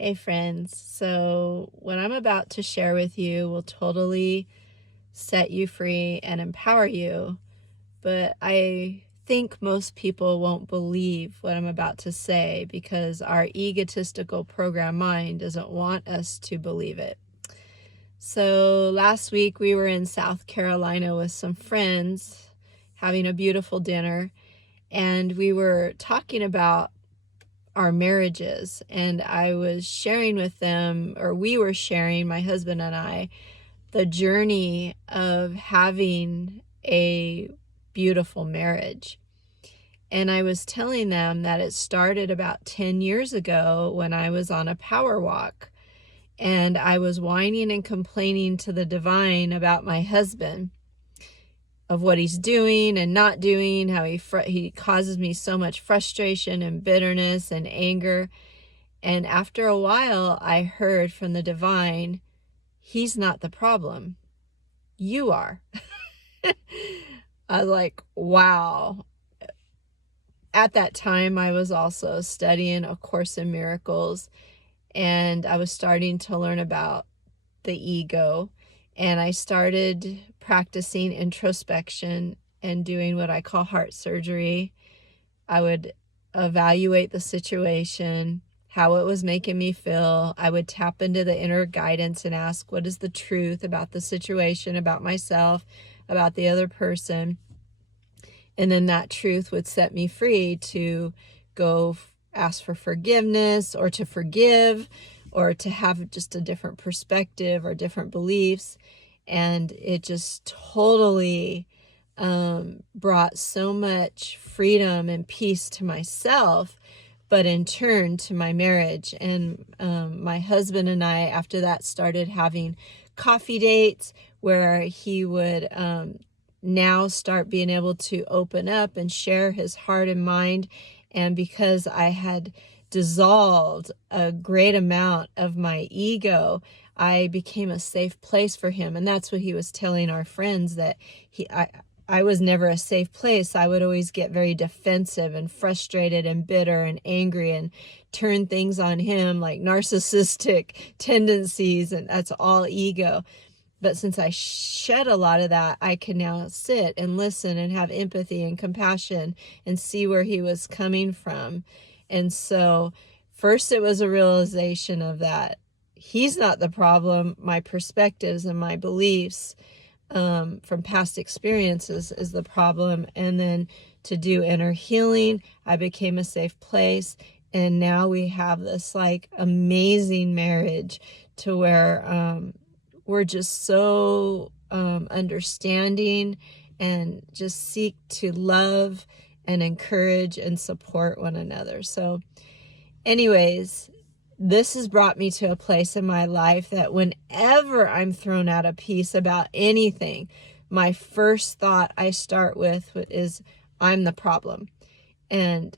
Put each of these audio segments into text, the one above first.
Hey friends, so what I'm about to share with you will totally set you free and empower you, but I think most people won't believe what I'm about to say because our egotistical program mind doesn't want us to believe it. So last week we were in South Carolina with some friends having a beautiful dinner, and we were talking about our marriages, and I was sharing with them, or we were sharing, my husband and I, the journey of having a beautiful marriage. And I was telling them that it started about 10 years ago when I was on a power walk, and I was whining and complaining to the divine about my husband, of what he's doing and not doing, how he causes me so much frustration and bitterness and anger. And after a while, I heard from the divine, he's not the problem. You are. I was like, wow. At that time, I was also studying A Course in Miracles, and I was starting to learn about the ego. And I started practicing introspection and doing what I call heart surgery. I would evaluate the situation, how it was making me feel. I would tap into the inner guidance and ask, what is the truth about the situation, about myself, about the other person? And then that truth would set me free to go ask for forgiveness, or to forgive, or to have just a different perspective or different beliefs. And it just totally brought so much freedom and peace to myself, but in turn to my marriage. And my husband and I, after that, started having coffee dates where he would now start being able to open up and share his heart and mind. And because I had dissolved a great amount of my ego, I became a safe place for him. And that's what he was telling our friends, that I was never a safe place. I would always get very defensive and frustrated and bitter and angry and turn things on him, like narcissistic tendencies, and that's all ego. But since I shed a lot of that, I can now sit and listen and have empathy and compassion and see where he was coming from. And so first it was a realization of that he's not the problem. My perspectives and my beliefs from past experiences is the problem. And then to do inner healing, I became a safe place. And now we have this like amazing marriage to where we're just so understanding and just seek to love and encourage and support one another. So anyways, this has brought me to a place in my life that whenever I'm thrown out of peace about anything, my first thought I start with is, I'm the problem. And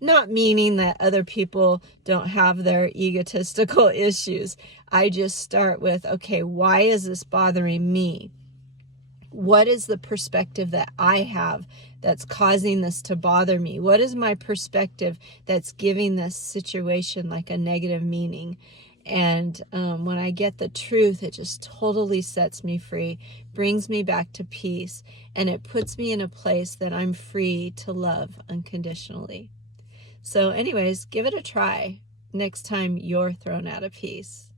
not meaning that other people don't have their egotistical issues. I just start with, okay, why is this bothering me? What is the perspective that I have that's causing this to bother me? What is my perspective that's giving this situation like a negative meaning? And when I get the truth, it just totally sets me free, brings me back to peace, and it puts me in a place that I'm free to love unconditionally. So anyways, give it a try next time you're thrown out of peace.